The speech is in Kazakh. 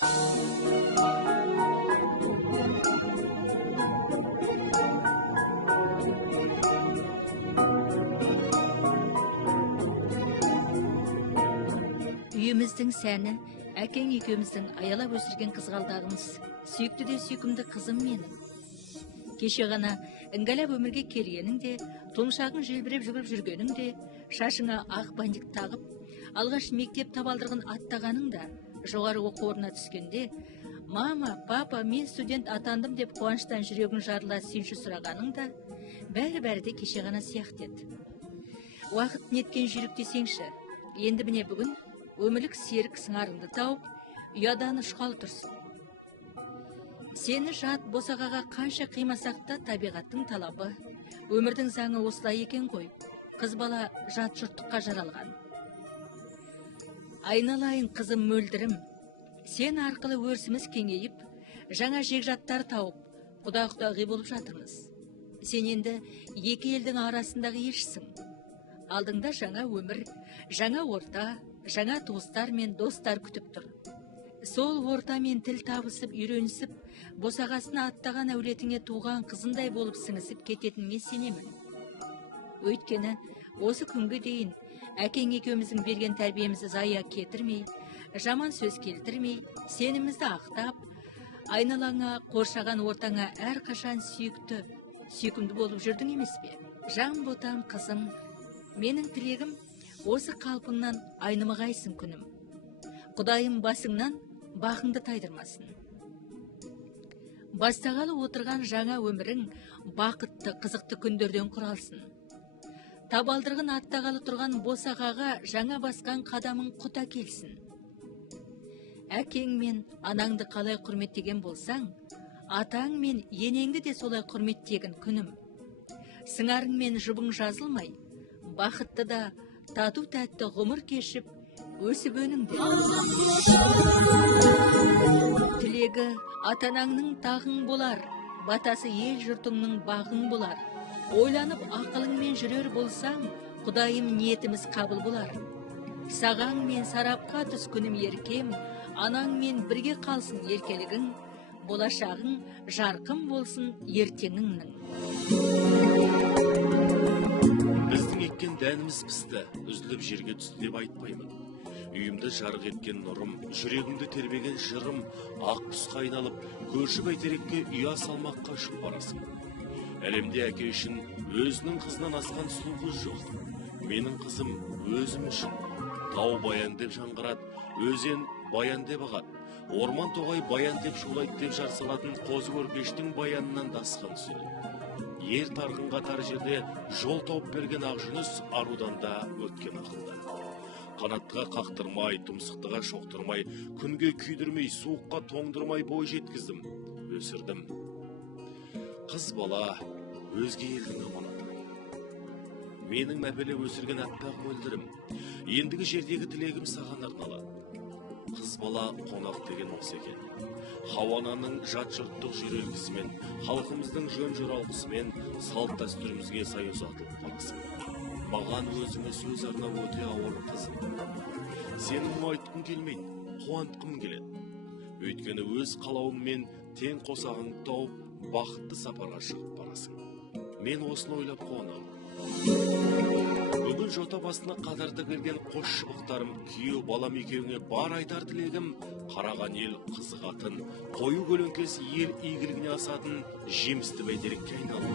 Үйіміздің сәні, әкең екеуміздің аялап өсірген қызғалдағымыз, сүйікті де сүйкімді қызым менің. Кеше ғана іңгәлап өмірге келгенің де, тұлымшағың желбіреп жүгіріп жүргенің де, шашыңа ақ бантик тағып, алғаш мектеп табалдырығын аттағаның да, жоғары оқу орнына түскенде, мама, папа, мен студент атандым деп қуаныштан жүрегің жарыла сүйінші сұрағаның да, бәрі де кеше ғана сияқты еді. Уақыт неткен жүйрік десеңші, енді міне бүгін өмірлік серік сыңарыңды тауып, ұядан ұшқалы тұрсың. Сені жат босағаға қанша қимасақ та табиғаттың талабы, өмірдің заңы осылай екен ғой, қыз бала жат жұрттыққа жаралған. Айналайын қызым мөлдірім, сен арқылы өрісіміз кеңейіп, жаңа жегжаттар тауып, құда-құдағи болып жатырмыз. Сен енді екі елдің арасындағы елшісің. Алдыңда жаңа өмір, жаңа орта, жаңа туыстар мен достар күтіп тұр. Сол ортамен тіл табысып, үйренісіп, босағасына аттаған әулетіңе туған қызындай болып сіңісіп кететініңе сенемін. Өйткені осы күнге дейін әкең екеуміздің берген тәрбиемізді зая кетірмей, жаман сөз келтірмей, сенімізді ақтап, айналаңа, қоршаған ортаңа әрқашан сүйкімді болып жүрдің емес пе? Жан ботам қызым, менің тілегім осы қалпыңнан айнымағайсың күнім. Құдайым басыңнан бақыңды тайдырмасын. Бастағалы отырған жаңа өмірің бақытты, қызықты күндерден құралсын. Табалдырығын аттағалы тұрған босағаға жаңа басқан қадамың құта келсін. Әкең мен анаңды қалай құрметтеген болсаң, атаң мен енеңді де солай құрметтеген күнім. Сыңарың мен жұбың жазылмай, бақытты да тату тәтті ғұмыр кешіп, өсіп өніңді. Тілегі атанаңның тағың болар, батасы ел жұртыңның бағың болар. Ойланып ақылыңмен жүрер болсаң, Құдайым ниетіміз қабыл болар. Сағаң мен сарапқа түс күнім еркем, анаңмен бірге қалсын еркелігің, болашағың жарқын болсын ертеңіңнің. Біздің еккен дәніміз пісті, үзіліп жерге түсті деп айтпаймын. Үйімді жарық еткен нұрым, жүрегімді тербеген жырым, ақ құсқа айналып, көрші бәйтерекке ұя салмаққа ұшып барасың. Әлемде әке үшін өзінің қызынан асқан сұлу қыз жоқ. Менің қызым өзім үшін. Тау баян деп жаңғырат, өзен баян деп ағат, орман тоғай баян деп шулайды деп жарсалатын қозы көрпештің баянынан дасқан сүлі. Ер тарғын қатар жерде жол тауып берген ақжүніс арудан да өткен ақылды. Қанатқа қақтырмай, тұмсықтыға шоқтырмай, күнге күйдірмей, суыққа тоңдырмай бой жеткіздім, өсірдім. Қыз бала өзге елдің аманаты. Менің мәпеле өсірген аппақ мөлдірім, ендігі жердегі тілегім саған арналады. Қыз бала қонақ деген осы екен. Хауананың жат жұрттық жүрелгісімен, халқымыздың жөн жоралғысымен, салт дәстүрімізге сай ұзатылып қаласың. Маған өзіңе сөз арнап өте ауыр қызым. Сенің айтқым келмейді, қуантқым келеді. Өйткені өз қалауыңмен тең қосағыңды тауып, бақытты сапарға шығып барасың. Мен осыны ойлап қуанамын. Бүгін жота басына қатарда келген қос шыбықтарым, күйеу балам екеуіңе бар айтар тілегім, қараған ел қызығатын, қою көлеңкесі ел игілігіне асатын жемісті бәйтерекке айналды.